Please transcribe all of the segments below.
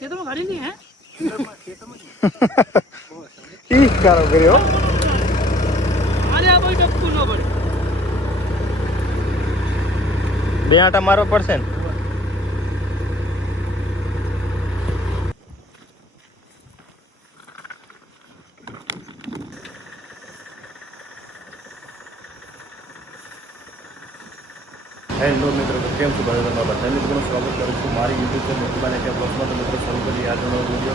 ખેતરમાં ગાડી નહીં હે ઈ કારો કર્યો અરે આ કોઈ ટપકું ન પડે બે આટા મારવા પડશે ને હેલો મિત્રો કેમ છો બધા તમારા બધા મિત્રોનું સ્વાગત કરું છું મારી યુટ્યુબ પર મોટું કે બ્લોગમાં તો મિત્રો શરૂ કરી આજનો વિડીયો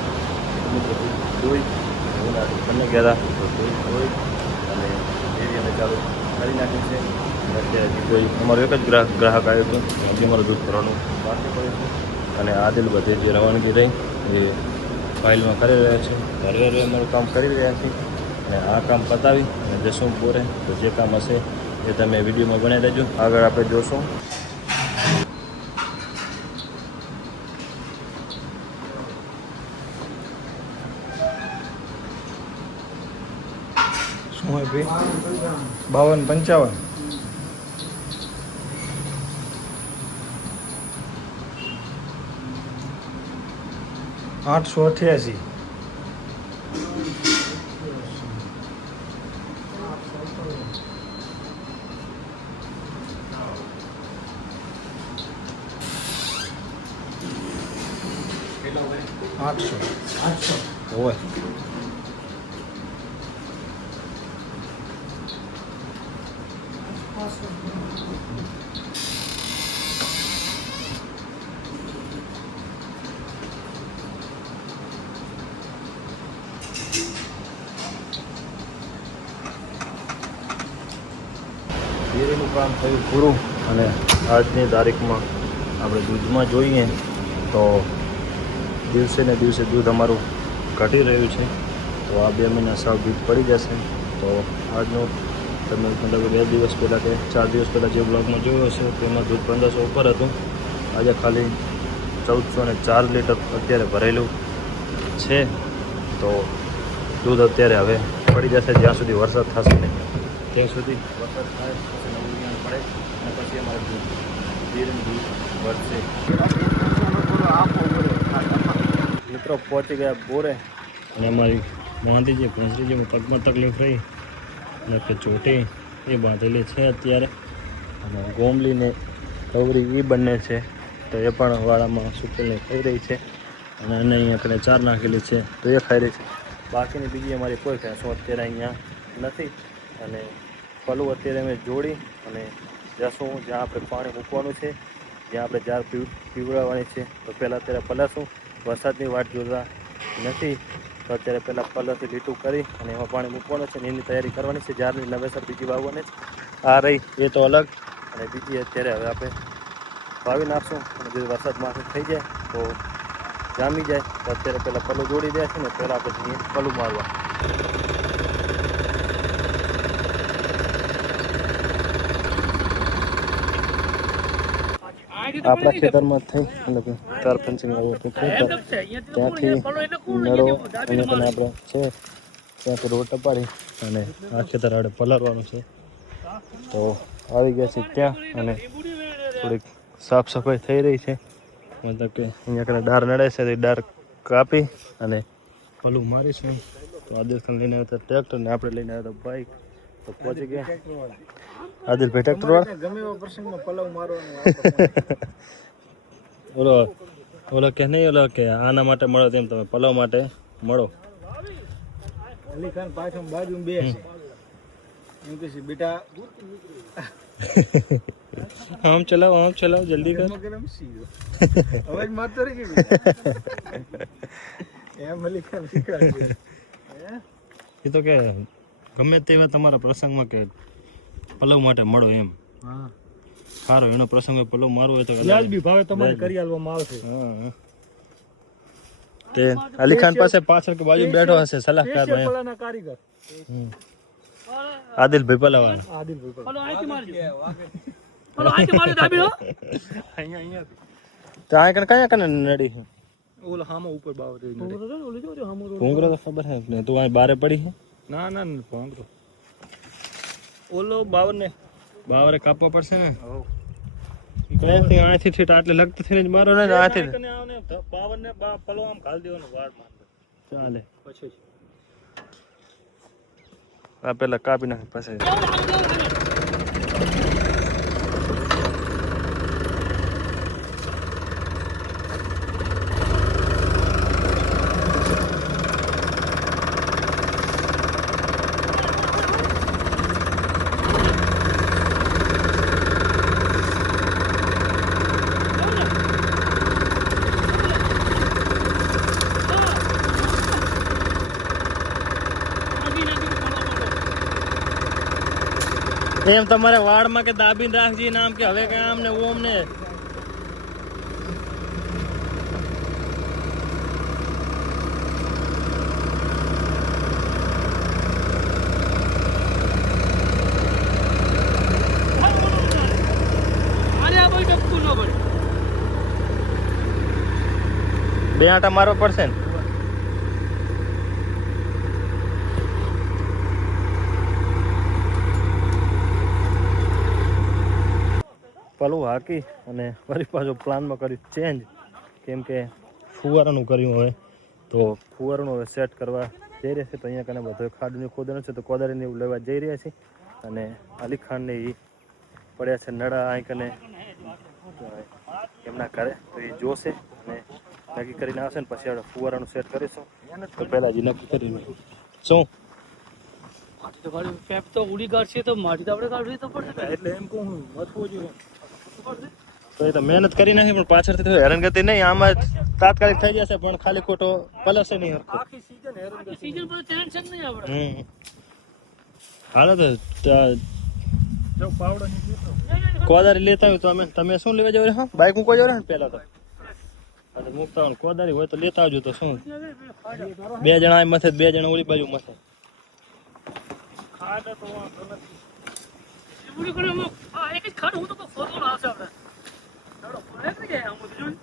મિત્રો ધોઈ બંને ગયા હતા તો ધોઈ અને એરિયાને ચાલુ કરી નાખ્યું છે અત્યારે હજી કોઈ અમારો એક જ ગ્રાહક આવ્યો હતો હજી અમારું દૂધ ભરવાનું બાકી પડ્યું છે અને આદિલ બધે જે રવાનગી રહી એ ફાઇલમાં કરી રહ્યા છે ઘરે અમારું કામ કરી રહ્યા છીએ અને આ કામ પતાવી અને જશું પૂરે તો જે કામ હશે એ તમે વિડીયોમાં બનાવી દેજો આગળ આપણે જોશું શું હોય ભાઈ 52-55 888 800 હોય ડેરીનું કામ થયું પૂરું અને આજની તારીખમાં આપણે દૂધમાં જોઈએ તો દિવસે ને દિવસે દૂધ અમારું ઘટી રહ્યું છે તો આ 2 મહિના સાવ દૂધ પડી જશે તો આજનો તમે મતલબ 2 દિવસ પહેલાં કે 4 દિવસ પહેલાં જે બ્લોગમાં જોયો હશે તેમાં દૂધ 1500 ઉપર હતું આજે ખાલી 1404 લીટર અત્યારે ભરેલું છે તો દૂધ અત્યારે હવે પડી જશે જ્યાં સુધી વરસાદ થશે નહીં ત્યાં સુધી વરસાદ થાય પછી નવું પડે અને પછી અમારે દૂધ વધશે મિત્રો પહોંચી ગયા બોરે અને અમારી બાંધી જે ભેંસરી જે પગમાં તકલીફ રહી અને કે ચોટી એ બાંધેલી છે અત્યારે અને ગોમલીને કવરી એ બંને છે તો એ પણ વાળામાં સુકેલને ખાઈ રહી છે અને એને અહીંયા કને 4 નાખેલી છે તો એ ખાઈ રહી છે બાકીની બીજી અમારી કોઈ ભેંસો અત્યારે અહીંયા નથી અને પલું અત્યારે અમે જોડી અને જશું જ્યાં આપણે પાણી મૂકવાનું છે જ્યાં આપણે જાર પીવડાવવાની છે તો પહેલાં અત્યારે પલાશું વરસાદની વાટ જોતા નથી તો અત્યારે પહેલાં પલાથી લીટું કરી અને એમાં પાણી મૂકવાનું છે અને એની તૈયારી કરવાની છે જારની નવેસર બીજી વાવવાની છે આ રહી એ તો અલગ અને બીજી અત્યારે હવે આપણે વાવી નાખશું અને જો વરસાદ માફક થઈ જાય તો જામી જાય તો અત્યારે પહેલાં પલું જોડી દે છે ને પહેલાં આપણે જઈએ પલું મારવા આપણા ખેતરમાં થઈ મતલબ તાર પંચિંગ આવ્યું હતું ત્યાંથી નળો અહીંયા પણ આપણો છે ત્યાંથી રોડ ટપાડી અને આ ખેતર આપણે પલાળવાનું છે તો આવી ગયા છે ત્યાં અને થોડીક સાફ સફાઈ થઈ રહી છે મતલબ કે અહીંયા કને ડાર નડે છે તે ડાર કાપી અને પલું મારીશું તો આદિલખાન લઈને આવ્યા હતા ટ્રેક્ટર ને આપણે લઈને આવ્યા હતા બાઇક તો પહોંચી ગયા આદિલભાઈ ટ્રેક્ટર વાળા ગમે એવા પ્રસંગમાં પલાવ મારવાનો ઓલો કે નહીં ઓલો કે આના માટે મળો તેમ તમે પલાવ માટે મળો અલીખાન પાછળ બાજુ બે છે એમ કે છે બેટા આમ ચલાવો જલ્દી કર અવાજ મારતો રે કે એમ અલીખાન શીખવાડે એ તો કે ગમે તેવા તમારા પ્રસંગમાં કે પલવ માટે મળો એમ હા સારો એનો પ્રસંગ હોય પલવ મારવો હોય તો વ્યાજબી ભાવે તમારે કરી આલવામાં આવશે હા તે અલીખાન પાસે પાછળ કે બાજુ બેઠો હશે સલાહકાર ભાઈ પલાના કારીગર આદિલભાઈ પલાવાન આદિલભાઈ પલો આઈથી મારજો પલો આઈથી મારજો દાબીડો અહીંયા તો આ કયા કને નડી છે ઓલો હામો ઉપર બાવ દે ભૂંગરો તો ખબર હે ને તું આ બારે પડી છે ના ભૂંગરો ઓલો બાવરે કાપવા પડશે ને ત્યાંથી આથી ઠીટ આટલે લગતું થઈને જ મારો ને આથી કને આવને 52 ને પલો આમ ખાલી દેવાનો વાળમાં ચાલે પછી આ પેલા કાપી નાખે પછી એમ તમારે વાળમાં કે દાબીને રાખજી નામ કે હવે કે આમ ને ઓમ ને અરે આ ભાઈ ટપકું ન પડે. બે આંટા મારવા પડશે ને પલું હાકી અને ફરી પાછો પ્લાનમાં કર્યું ચેન્જ કેમ કે ફુવારાનું કર્યું હવે તો ફુવારાનું હવે સેટ કરવા જઈ રહ્યા છે તો અહીંયા કને બધો ખાડની ખોદણ છે તો કોદારીને એવું લેવા જઈ રહ્યા છે અને અલી ખાનને એ પડ્યા છે નડા અહીં કને એમના ઘરે તો એ જોશે અને નક્કી કરીને આવશે ને પછી આપણે ફુવારાનું સેટ કરીશું તો પહેલાં જ નક્કી કરીને શું માટી તો કાઢી પેપ તો ઉડી કાઢશે તો માટી તો આપણે કાઢવી તો પડશે. એટલે એમ કહું હું વધવું જોઈએ તો એ તો મહેનત કરી નાખી પણ પાછળથી તો હેરાનગતિ નહીં આમાં તાત્કાલિક થઈ જશે પણ ખાલી ખોટો પલસે નહીં હરખો આખી સીઝન હેરાન સીઝન પર ટેન્શન નહીં આપણે. હાલો તો જો પાવડો નીકળ્યો કોદારી લેતા હોય તો તમે શું લેવા જાવ હા બાઇક મૂકવા જાવ ને પહેલા તો અને મૂકતા હોય કોદારી હોય તો લેતા આવજો તો શું બે જણા આ મથે બે જણા ઓલી બાજુ મથે ખાડે તો વાંધો નથી ઉડી કરે આ એક જ ખાડું હું તો ફોટો આવશે આપણે. ચાલો પડે કે જાય આમ બધું જોઈ.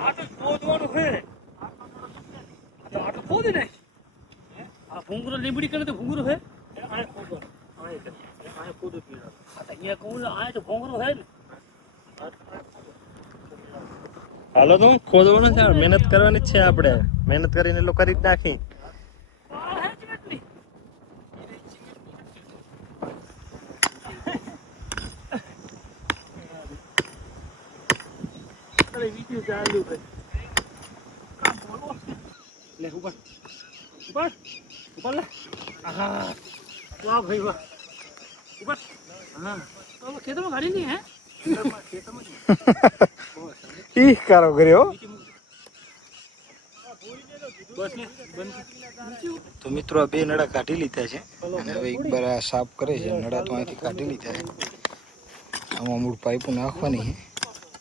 આ તો ખોદવાનું છે. આ તો ખોદી નાખ. આ ભૂંગરો લીંબડી કરે તો ભૂંગરો છે. આ ખોદો આ ખોદો પીડા અહીંયા કહું આ તો ભૂંગરો છે ને. હાલો તો ખોદવાનું છે મહેનત કરવાની જ છે આપણે મહેનત કરીને એટલું કરી જ નાખી આ હે ચીકટની. અરે વિડિયો ચાલુ છે કામ બોલો લે ઉપર લે આહા વાહ ભાઈ વાહ ઉપર હા તો ખેતરમાં ગાડી નહીં હે. ખેતરમાં ઈ કારો કર્યો બસ ને બંધ તો મિત્રો આ બે નળા કાઢી લીધા છે અને હવે એક બાર આ સાફ કરે છે નળા તો અહીંથી કાઢી લીધા છે આમાં મૂળ પાઇપો નાખવાની છે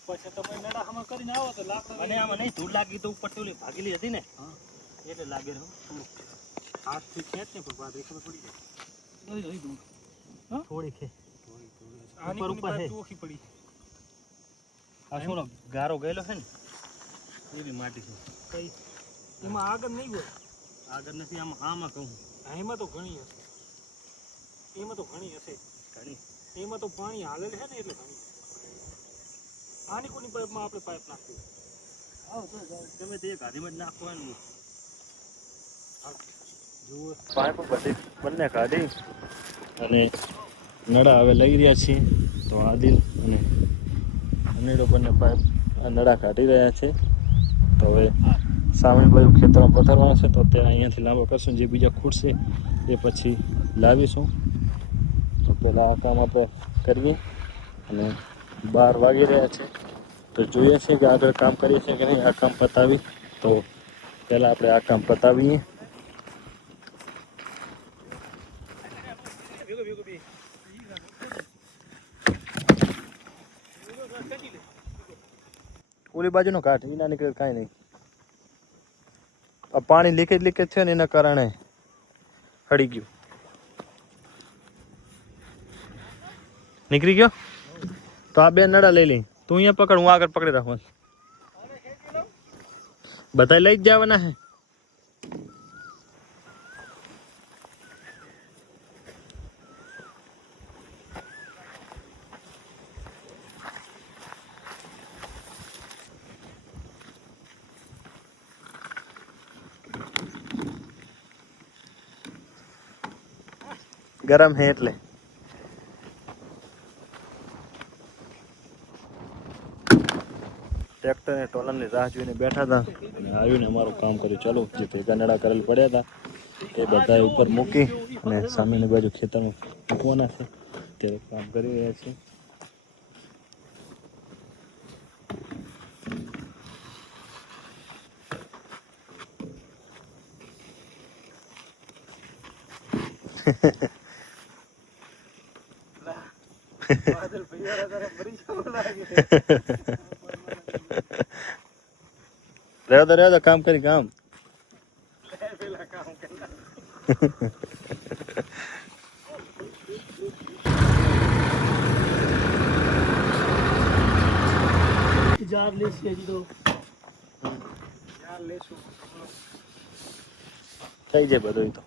પછી તમે નડા હમા કરીને આવો તો લાકડો અને આમાં નહીં ધૂળ લાગી તો ઉપરથી ઓલી ભાગેલી હતી ને એટલે લાગે રહ્યો હાથથી ખેંચ ને પણ બાદ ખબર પડી જાય થોડી ખે ઉપર ઉપર હે ચોખી પડી આ શું ગારો ગયેલો છે ને એવી માટી છે કઈ એમાં આગળ નહીં હોય આગળ નથી આમાં કહું એમાં તો ઘણી હશે એમાં તો ઘણી હશે ઘણી એમાં તો પાણી હાલેલ છે ને એટલે ઘણી આની કોની પાઇપમાં આપણે પાઇપ નાખી ગમે તે ગાડીમાં જ નાખવાનું જુઓ પાઇપ બધી બંને કાઢી અને નળા હવે લઈ રહ્યા છીએ તો આદિલ અને અનેડો બંને પાઇપ નળા કાઢી રહ્યા છે તો હવે સામે બાજુ ખેતરમાં પથારવાનું છે તો ત્યાં અહીંયાથી લાંબા કરશું જે બીજા ખૂટશે એ પછી લાવીશું તો પહેલાં આ કામ આપણે કરીએ અને 12 વાગી રહ્યા છે તો જોઈએ છીએ કે આગળ કામ કરીએ છીએ કે નહીં આ કામ પતાવી તો પહેલાં આપણે આ કામ પતાવીએ ઓલી બાજુનો કાઢ એના નીકળે કાંઈ નહીં આ પાણી લીકેજ થયો ને એના કારણે હળી ગયું નીકળી ગયો તો આ બે નળા લઈ લઈ તું અહીંયા પકડ હું આગળ પકડી રાખવાનું બધા લઈ જ જવાના હે ગરમ હે એટલે ટ્રેક્ટર ને ટોલરની રાહ જોઈને બેઠા હતા અને આવીને અમારું કામ કર્યું. ચાલો જે ભેગા નડા કરેલ પડ્યા હતા એ બધા ઉપર મૂકી અને સામેની બાજુ ખેતરમાં મૂકવાના છે. અત્યારે કામ કરી રહ્યા છીએ. રહેવા દો કામ કરી કામ. જાર લેશે હજી તો થઈ જાય બધું તો.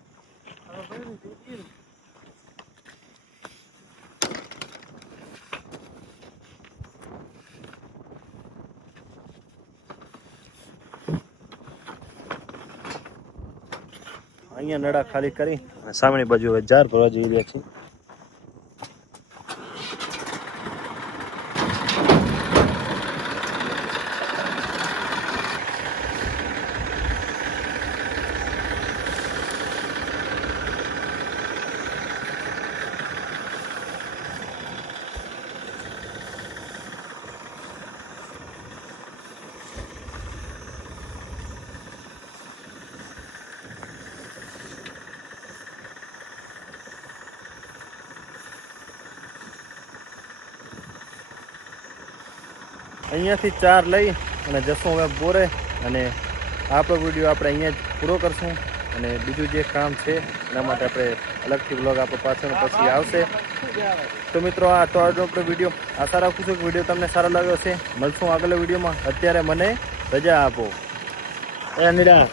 અહીંયા નડા ખાલી કરી અને સામેની બાજુ હવે જાર ભરવા જઈ રહ્યા છીએ. અહીંયાથી ચાર લઈ અને જશું હવે બોરે અને આપણો વિડીયો આપણે અહીંયા જ પૂરો કરશું. અને બીજું જે કામ છે એના માટે આપણે અલગથી બ્લોગ આપણો પાછળ પછી આવશે. તો મિત્રો આ તો આજનો આપણો વિડીયો. આશા રાખું છું કે વિડીયો તમને સારો લાગ્યો હશે. મળશું આગળ વિડીયોમાં. અત્યારે મને રજા આપો. એ નિરા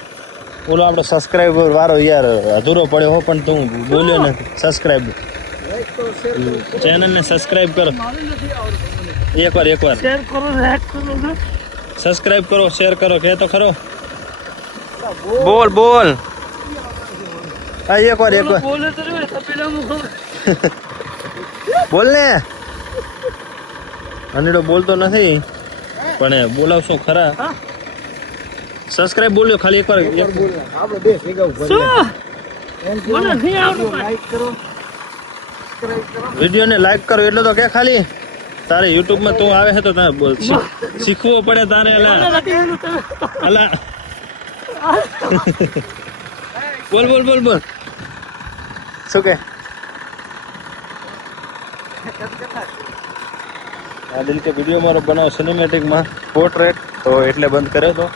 બોલો આપણો સબસ્ક્રાઈબર વાળો યાર અધૂરો પડ્યો હો પણ તું બોલ્યો ને. સબસ્ક્રાઈબ ચેનલને સબસ્ક્રાઈબ કરો એકવાર શેર કરો, લાઈક કરો ને સબસ્ક્રાઇબ કરો, શેર કરો. કે તો ખરો બોલ હા એકવાર બોલે તો રે તપેલામાં ખબર બોલ ને. અનીડો બોલતો નથી પણ બોલાવશો ખરા. સબસ્ક્રાઇબ બોલ્યો ખાલી એકવાર. આપણે બે ભેગા ઉભા મને નહીં આવડતું. લાઈક કરો, વિડીયોને લાઈક કરો એટલો તો કે ખાલી. તારે યુટ્યુબમાં તું આવે છે તો તારે શીખવો પડે તારે. અલા બોલ બોલ બોલ બોલ શું કે આ દિલ કે વિડીયો મારો બનાવો સિનેમેટિકમાં પોર્ટ્રેટ તો એટલે બંધ કર્યો તો.